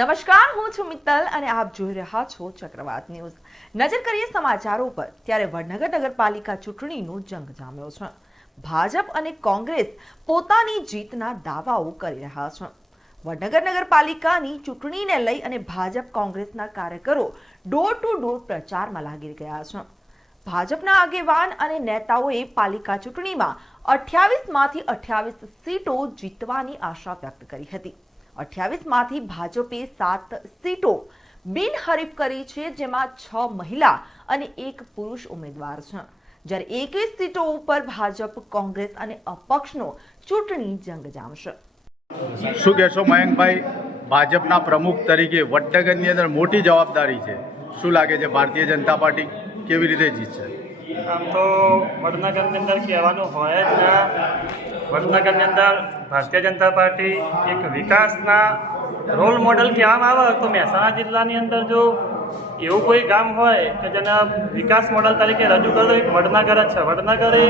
નમસ્કાર, હું છું મિત્તલ અને આપ જોઈ રહ્યા છો ચક્રવાત ન્યૂઝ. નજર કરીએ સમાચારો પર. ત્યારે વડનગર નગરપાલિકા ચૂંટણીનો જંગ જામ્યો છે. ભાજપ અને કોંગ્રેસ પોતાની જીતના દાવાઓ કરી રહ્યા છે. વડનગર નગરપાલિકાની ચૂંટણીને લઈ અને ભાજપ કોંગ્રેસના કાર્યકરો ડોર ટુ ડોર પ્રચારમાં લાગી ગયા છે. ભાજપના આગેવાન અને નેતાઓએ પાલિકા ચૂંટણીમાં 28માંથી 28 સીટો જીતવાની આશા વ્યક્ત કરી હતી. 28માંથી ભાજપે 7 સીટો બિનહરીફ કરી છે, જેમાં 6 મહિલા અને 1 પુરુષ ઉમેદવાર છે. જ્યારે 21 સીટો ઉપર ભાજપ, કોંગ્રેસ અને અપક્ષનો ચૂંટણી જંગ જામશે. શું કહેશો મયંકભાઈ, ભાજપના પ્રમુખ તરીકે વડનગરની અંદર મોટી જવાબદારી છે. શું લાગે છે ભારતીય જનતા પાર્ટી કેવી રીતે જીતશે? આમ તો વડનગરની અંદર કહેવાનું હોય જ ના. વડનગરની અંદર ભારતીય જનતા પાર્ટી એક વિકાસના રોલ મોડલ કહેવામાં આવે તો મહેસાણા જિલ્લાની અંદર જો એવું કોઈ ગામ હોય કે જેના વિકાસ મોડલ તરીકે રજૂ કરો એક વડનગર જ છે. વડનગર એ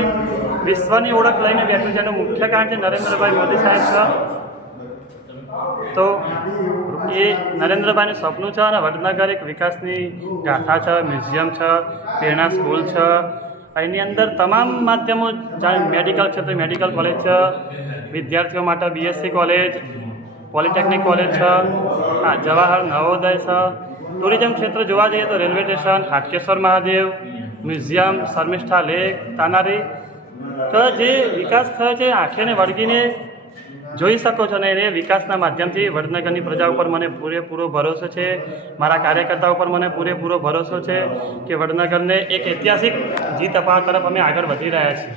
વિશ્વની ઓળખ લઈને બેઠું છે. એનું મુખ્ય કારણ છે નરેન્દ્રભાઈ મોદી સાહેબ છે. તો એ નરેન્દ્રભાઈનું સપનું છે અને વડનગર એક વિકાસની ગાથા છે. મ્યુઝિયમ છે, પ્રેરણા સ્કૂલ છે. એની અંદર તમામ માધ્યમો, મેડિકલ છે તો મેડિકલ કોલેજ છે, વિદ્યાર્થીઓ માટે બીએસસી કોલેજ, પોલિટેકનિક કોલેજ છે, જવાહર નવોદય છે. ટુરિઝમ ક્ષેત્ર જોવા જઈએ તો railway station, Hatkeshwar Mahadev, museum, Sharmishtha lake, Tanari, તો જે વિકાસ થયો છે આંખેને વળગીને જોઈ શકો છો. ને એ વિકાસના માધ્યમથી વડનગરની પ્રજા ઉપર મને પૂરેપૂરો ભરોસો છે. મારા કાર્યકર્તાઓ પર મને પૂરેપૂરો ભરોસો છે કે વડનગરને એક ઐતિહાસિક જીત અપાવવા તરફ અમે આગળ વધી રહ્યા છીએ.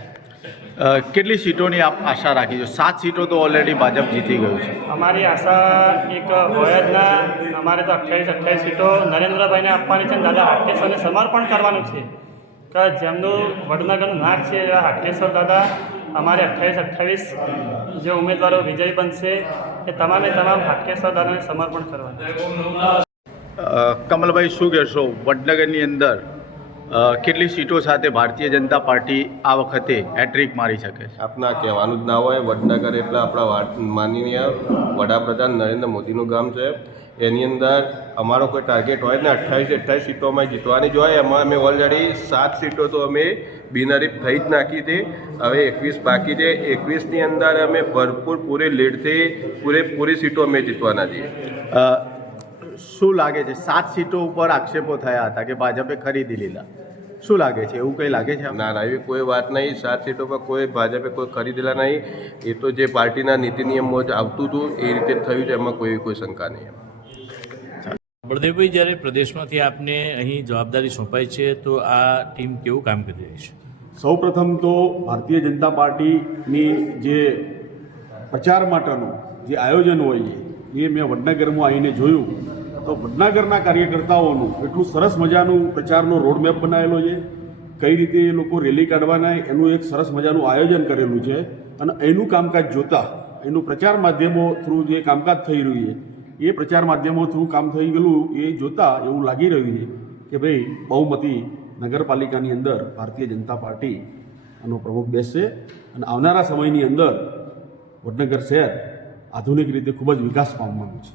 કેટલી સીટોની આપ આશા રાખી છો? 7 સીટો તો ઓલરેડી ભાજપ જીતી ગયું છે. અમારી આશા એક હોય જ ના. અમારે તો 28 સીટો નરેન્દ્રભાઈને આપવાની છે. દાદા હાટકેશ્વરને સમર્પણ કરવાનું છે કે જેમનું વડનગરનું નાક છે એવા હાટકેશ્વર દાદા અમારે 28 જે ઉમેદવારો વિજય બનશે એ તમામે તમામ હાટકેશ્વર દાદાને સમર્પણ કરવાનું. કમલભાઈ, શું કહેશો, વડનગરની અંદર કેટલી સીટો સાથે ભારતીય જનતા પાર્ટી આ વખતે હેટ્રિક મારી શકે છે? આપના કહેવાનું જ ના હોય. વડનગર એટલે આપણા માનનીય વડાપ્રધાન નરેન્દ્ર મોદીનું ગામ છે. એની અંદર અમારો કોઈ ટાર્ગેટ હોય ને 28 સીટોમાં જીતવાની જ હોય. એમાં અમે ઓલરેડી 7 સીટો તો અમે બિનહરીફ થઈ જ નાખી હતી. હવે 21 બાકી છે. 21ની અંદર અમે ભરપૂર પૂરી લીડથી પૂરેપૂરી સીટો અમે જીતવાના છીએ. શું લાગે છે, 7 સીટો ઉપર આક્ષેપો થયા હતા કે ભાજપે ખરીદી લીધા. શું લાગે છે, એવું કંઈ લાગે છે? ના, એવી કોઈ વાત નહીં. 7 સીટો પર કોઈ ભાજપે કોઈ ખરીદેલા નહીં. એ તો જે પાર્ટીના નીતિ નિયમો જ આવતું હતું એ રીતે થયું છે. એમાં કોઈ શંકા નહીં. બળદેવભાઈ, જ્યારે પ્રદેશમાંથી આપને અહીં જવાબદારી સોંપાઈ છે તો આ ટીમ કેવું કામ કરી રહી છે? સૌપ્રથમ તો ભારતીય જનતા પાર્ટીની જે પ્રચાર માટેનું જે આયોજન હોય છે એ મેં વડનગરમાં આવીને જોયું તો વડનગરના કાર્યકર્તાઓનું એટલું સરસ મજાનું પ્રચારનો રોડમેપ બનાવેલો છે. કઈ રીતે એ લોકો રેલી કાઢવાના એનું એક સરસ મજાનું આયોજન કરેલું છે. અને એનું કામકાજ જોતાં એનું પ્રચાર માધ્યમો થ્રુ જે કામકાજ થઈ રહ્યું છે એ પ્રચાર માધ્યમો થ્રુ કામ થઈ ગયેલું એ જોતાં એવું લાગી રહ્યું છે કે ભાઈ બહુમતી નગરપાલિકાની અંદર ભારતીય જનતા પાર્ટી આનો પ્રમુખ બેસશે અને આવનારા સમયની અંદર વડનગર શહેર આધુનિક રીતે ખૂબ જ વિકાસ પામવાનું છે.